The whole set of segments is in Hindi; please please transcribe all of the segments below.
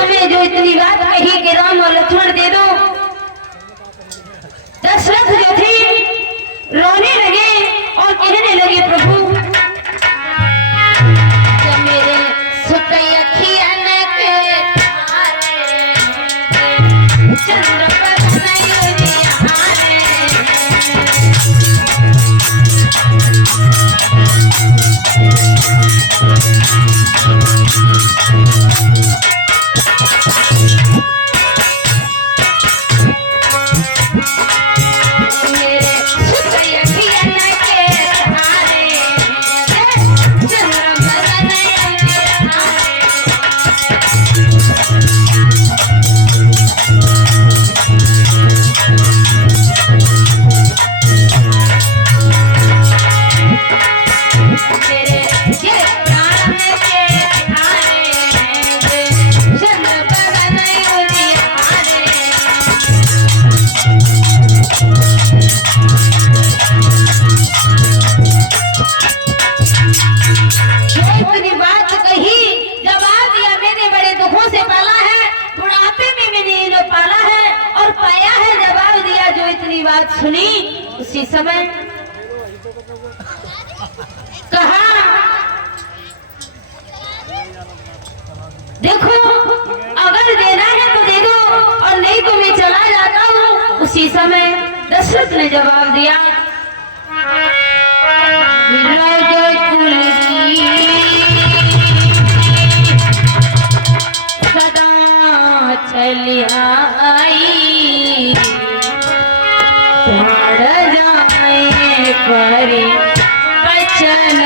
समय जो इतनी बात कही कि राम और लक्ष्मण दे दो, दशरथ जो थे रोने लगे और कहने लगे प्रभु जब मेरे सुतई अखियन के चंद्र पर नहीं बात सुनी। उसी समय कहा देखो अगर देना है तो दे दो और नहीं तो मैं चला जाता हूँ। उसी समय दशरथ ने जवाब दिया सदा चली आई जाए परी बचन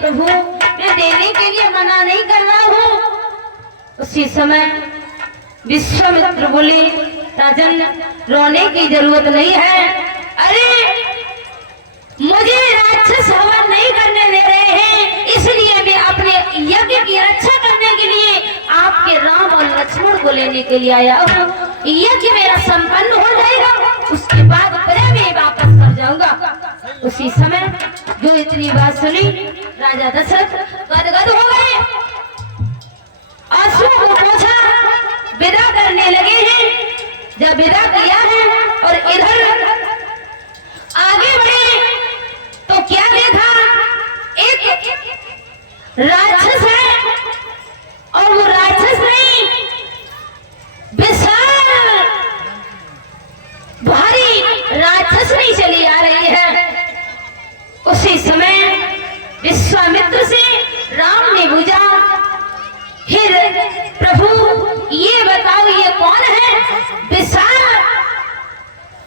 प्रभु मैं देने के लिए मना नहीं कर रहा हूँ। उसी समय विश्वामित्र बोले राजन रोने की जरूरत नहीं है। अरे मुझे राक्षस हवन नहीं करने दे रहे हैं, इसलिए मैं अपने यज्ञ की रक्षा करने के लिए आपके राम और लक्ष्मण को लेने के लिए आया हूँ। यज्ञ मेरा संपन्न हो जाएगा, उसके बाद फिर मैं वापस कर जाऊंगा। उसी समय जो इतनी बात सुनी राजा दशरथ गदगद हो गए, आंसुओं को पोंछा, विदा करने लगे हैं। जब विदा किया है और इधर आगे बढ़े तो क्या देखा, एक राक्षस है और वो राक्षस नहीं विशाल भारी राक्षसनी चली आ रही है। उसी समय विश्वामित्र से राम ने पूछा फिर प्रभु ये बताओ ये कौन है, विशाल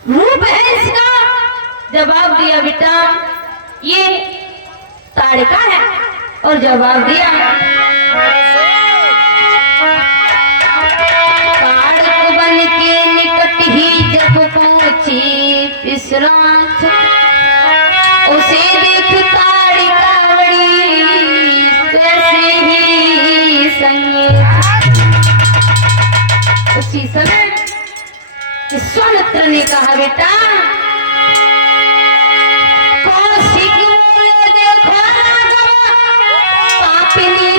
रूप है इसका। जवाब दिया बेटा ये ताड़का है। और जवाब दिया ताड़क बन के निकट ही जब पहुंची विश्रांत, उसे देख ताड़का बड़ी कैसे ही संग। उसी समय विश्वामित्र ने कहा बेटा कौशिक देखो पापिनी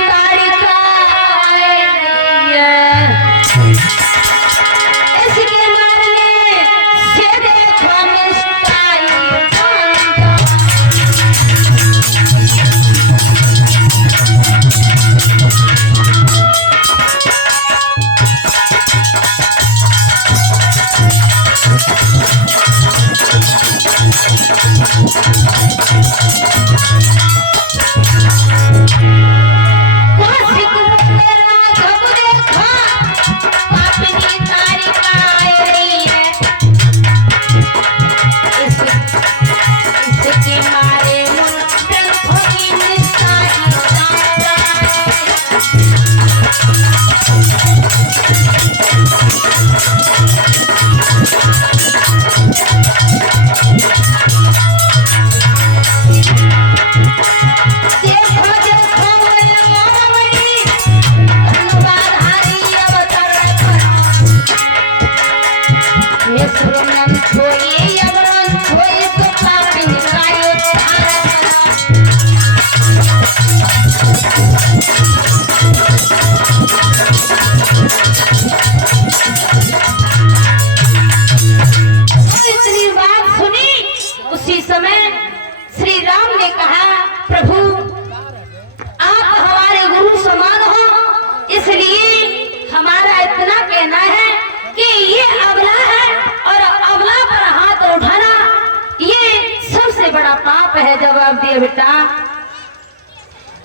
है जवाब दिया बेटा,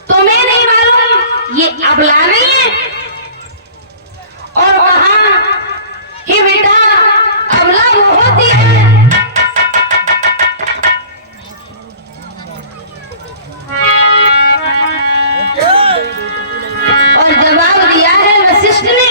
तुम्हें नहीं मालूम ये अबला नहीं है? और कहा कि बेटा अबला वो होती है और जवाब दिया है वशिष्ठ ने।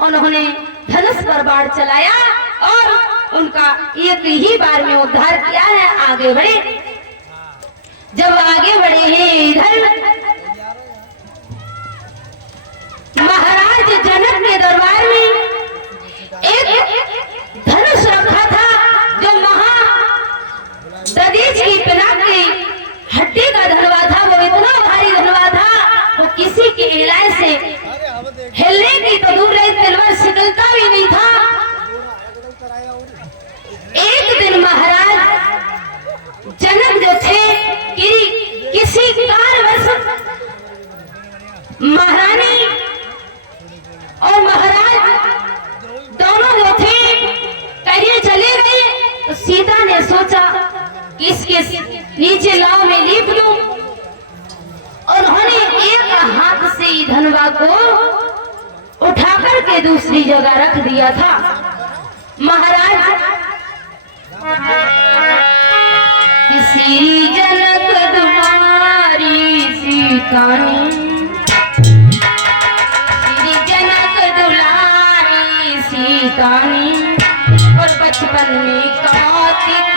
उन्होंने धनुष पर बाण चलाया और उनका एक ही बार में उद्धार किया है। आगे बढ़े, जब आगे बढ़े हैं इधर महाराज जनक के दरबार में एक धनुष रखा था जो महादधीच की पिनाक की हड्डी का धनवा था। वो इतना भारी धनवा था वो किसी के हिलाए से हिलने की तो दूर रही, तलवार सिकलता भी नहीं था। एक दिन महाराज जनक जो थे कि किसी कारणवश महारानी और महाराज दोनों जो थे कहीं चले गए, तो सीता ने सोचा कि इसके नीचे लाव में लीप लूं। उन्होंने एक हाथ से धनवा को उठाकर के दूसरी जगह रख दिया था। महाराज किसी जनक दुलारी सीतानी, श्री जनक दुलारी सीतानी, और बचपन में कार्तिक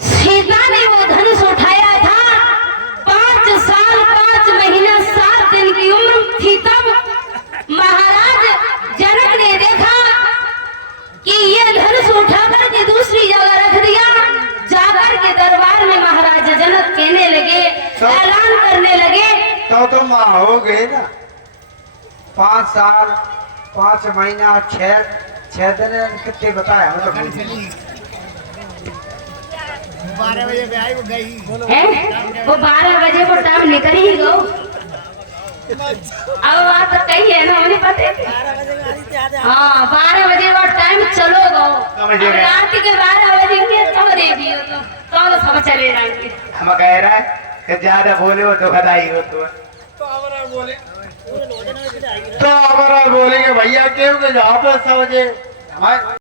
सीता ने वो धनुष उठाया था। 5 साल 5 महीना 7 दिन की उम्र थी तब महाराज जनक ने देखा कि ये धनुष उठा करके दूसरी जगह रख दिया। जाकर के दरबार में महाराज जनक कहने लगे, ऐलान करने लगे, तो तुम हो गए ना 5 साल 5 महीना 6 दिन कितने बताया मतलब 12 बजे पे आई वो गई हैं? वो 12 बजे को टाइम निकल ही गो। अब बात तो कही है ना, उन्हें पता है। 12 बजे में आई थी आज। हाँ 12 बजे का टाइम चलो गो। समझ गए। रात के 12 बजे तब रेडी हो तो सब चले जाएंगे। हम कह रहा है कि ज्यादा बोले हो तो बधाई हो तो हमारा बोलेंगे भैया क्यों कि जहाँ पे समझे हमारे